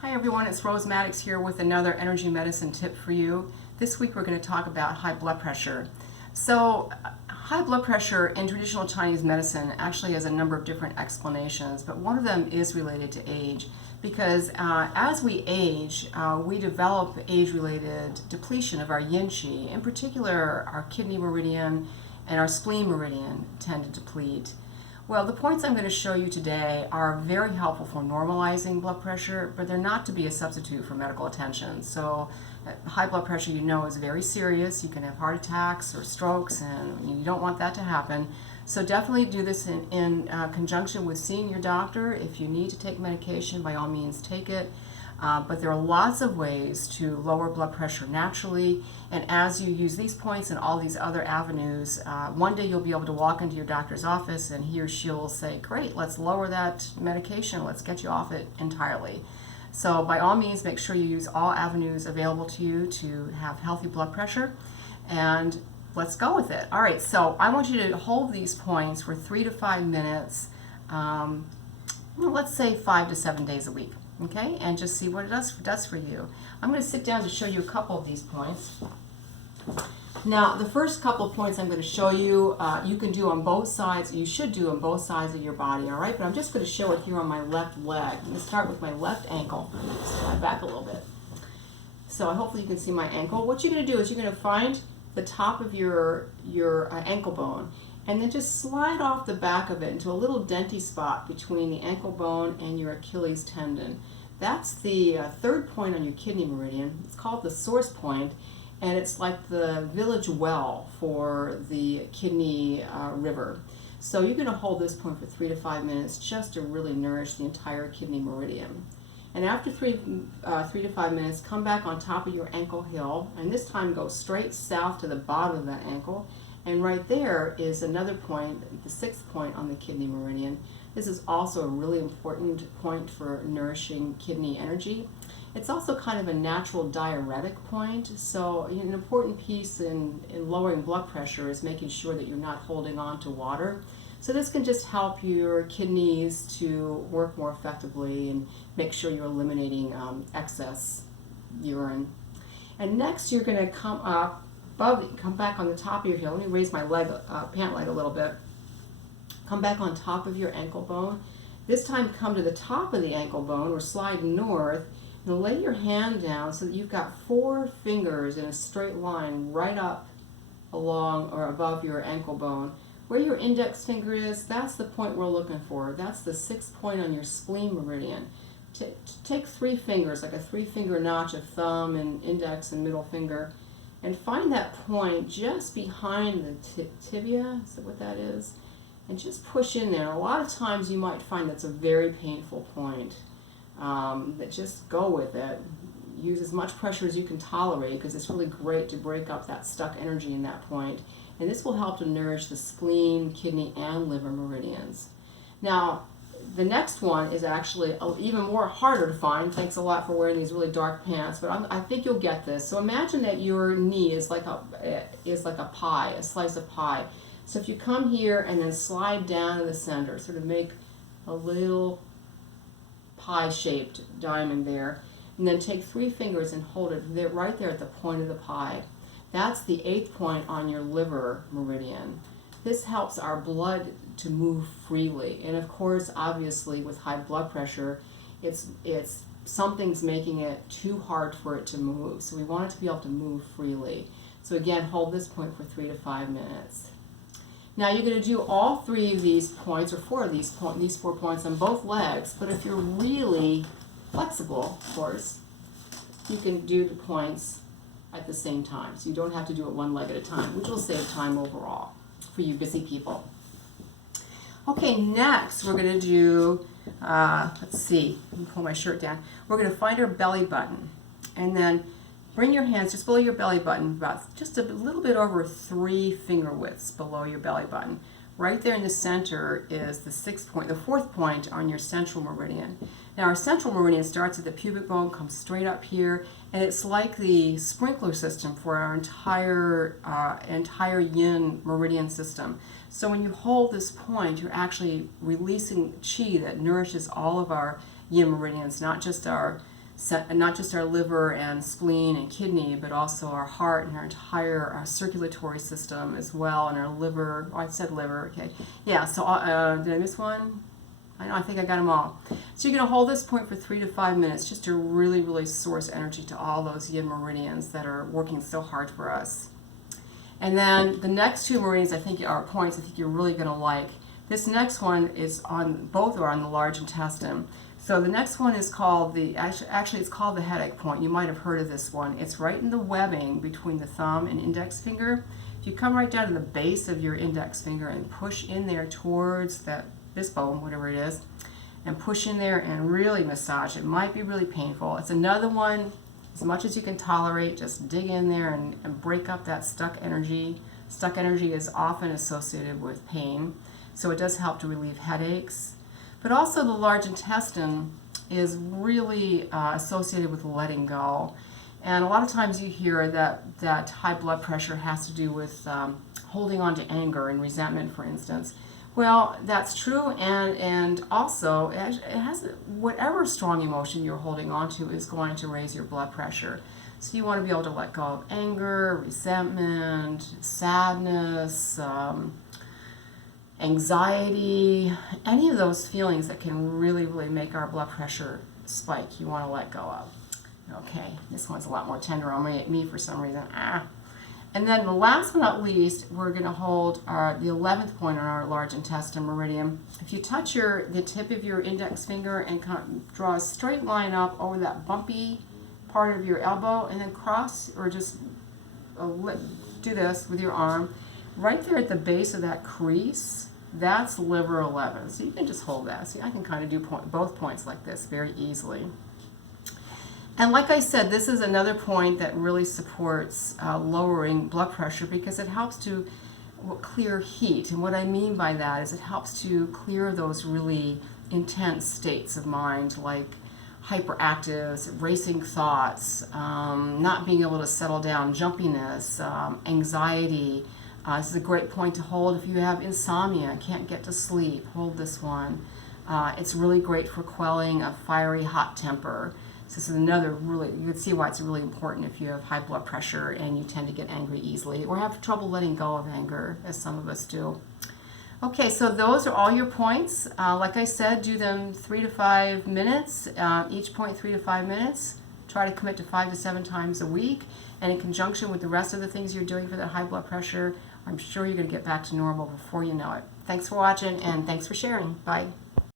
Hi everyone, it's Rose Maddox here with another energy medicine tip for you. This week we're going to talk about high blood pressure. So high blood pressure in traditional Chinese medicine actually has a number of different explanations, but one of them is related to age because as we age, we develop age-related depletion of our yin qi. In particular, our kidney meridian and our spleen meridian tend to deplete. Well, the points I'm going to show you today are very helpful for normalizing blood pressure, but they're not to be a substitute for medical attention. So high blood pressure, you know, is very serious. You can have heart attacks or strokes, and you don't want that to happen. So definitely do this in conjunction with seeing your doctor. If you need to take medication, by all means take it. But there are lots of ways to lower blood pressure naturally, and as you use these points and all these other avenues, one day you'll be able to walk into your doctor's office and he or she will say, great, let's lower that medication, let's get you off it entirely. So by all means, make sure you use all avenues available to you to have healthy blood pressure, and let's go with it. All right, so I want you to hold these points for 3 to 5 minutes, let's say 5 to 7 days a week. Okay, and just see what it does for you. I'm going to sit down to show you a couple of these points. Now, the first couple of points I'm going to show you, you can do on both sides. You should do on both sides of your body, all right? But I'm just going to show it here on my left leg. I'm going to start with my left ankle. Slide back a little bit. So hopefully you can see my ankle. What you're going to do is you're going to find the top of your ankle bone, and then just slide off the back of it into a little denty spot between the ankle bone and your Achilles tendon. That's the third point on your kidney meridian. It's called the source point, and it's like the village well for the kidney river. So you're going to hold this point for 3 to 5 minutes just to really nourish the entire kidney meridian. And after 3 to 5 minutes, come back on top of your ankle heel, and this time go straight south to the bottom of that ankle. And right there is another point, the 6th point on the kidney meridian. This is also a really important point for nourishing kidney energy. It's also kind of a natural diuretic point, so an important piece in lowering blood pressure is making sure that you're not holding on to water. So this can just help your kidneys to work more effectively and make sure you're eliminating excess urine. And next you're going to come up come back on the top of your heel. Let me raise my leg, pant leg a little bit. Come back on top of your ankle bone. This time come to the top of the ankle bone or slide north and lay your hand down so that you've got 4 fingers in a straight line right up along or above your ankle bone. Where your index finger is, that's the point we're looking for. That's the 6th point on your spleen meridian. Take 3 fingers, like a 3-finger notch of thumb and index and middle finger, and find that point just behind the tibia, is that what that is? And just push in there. A lot of times you might find that's a very painful point. That just go with it. Use as much pressure as you can tolerate because it's really great to break up that stuck energy in that point. And this will help to nourish the spleen, kidney, and liver meridians. Now, the next one is actually even more harder to find. Thanks a lot for wearing these really dark pants, but I think you'll get this. So imagine that your knee is like a pie, a slice of pie. So if you come here and then slide down to the center, sort of make a little pie-shaped diamond there, and then take 3 fingers and hold it there, right there at the point of the pie. That's the 8th point on your liver meridian. This helps our blood to move freely, and of course, obviously, with high blood pressure, it's something's making it too hard for it to move. So we want it to be able to move freely. So again, hold this point for 3 to 5 minutes. Now you're going to do all 3 of these points, or 4 of these 4 points on both legs. But if you're really flexible, of course, you can do the points at the same time. So you don't have to do it one leg at a time, which will save time overall for you busy people. Okay, next we're going to do, let's see, let me pull my shirt down. We're going to find our belly button, and then bring your hands just below your belly button, about just a little bit over 3 finger widths below your belly button. Right there in the center is the 6th point, the 4th point on your central meridian. Now our central meridian starts at the pubic bone, comes straight up here, and it's like the sprinkler system for our entire yin meridian system. So when you hold this point, you're actually releasing qi that nourishes all of our yin meridians, not just our not just our liver and spleen and kidney, but also our heart and our entire circulatory system as well, and our liver. Oh, I said liver, okay. Yeah, so did I miss one? I think I got them all. So you're going to hold this point for 3 to 5 minutes just to really, really source energy to all those yin meridians that are working so hard for us. And then the next 2 meridians are points I think you're really going to like. This next one is both are on the large intestine. So the next one is called actually it's called the headache point. You might have heard of this one. It's right in the webbing between the thumb and index finger. If you come right down to the base of your index finger and push in there towards this bone, whatever it is, and push in there and really massage. It might be really painful. It's another one, as much as you can tolerate, just dig in there and break up that stuck energy. Stuck energy is often associated with pain, so it does help to relieve headaches. But also the large intestine is really associated with letting go. And a lot of times you hear that high blood pressure has to do with holding on to anger and resentment, for instance. Well, that's true, and also it has whatever strong emotion you're holding on to is going to raise your blood pressure. So you want to be able to let go of anger, resentment, sadness, anxiety, any of those feelings that can really, really make our blood pressure spike. You want to let go of. Okay, this one's a lot more tender on me for some reason. And then the last but not least, we're going to hold the 11th point on our large intestine meridian. If you touch the tip of your index finger and kind of draw a straight line up over that bumpy part of your elbow, and then cross, or just do this with your arm, right there at the base of that crease, that's liver 11. So you can just hold that. See, I can kind of do both points like this very easily. And like I said, this is another point that really supports lowering blood pressure because it helps to clear heat. And what I mean by that is it helps to clear those really intense states of mind, like hyperactive, racing thoughts, not being able to settle down, jumpiness, anxiety. This is a great point to hold if you have insomnia, can't get to sleep. Hold this one. It's really great for quelling a fiery, hot temper. So this is another really, you can see why it's really important if you have high blood pressure and you tend to get angry easily or have trouble letting go of anger, as some of us do. Okay, so those are all your points. Like I said, do them 3 to 5 minutes, each point 3 to 5 minutes. Try to commit to 5 to 7 times a week. And in conjunction with the rest of the things you're doing for that high blood pressure, I'm sure you're going to get back to normal before you know it. Thanks for watching, and thanks for sharing. Bye.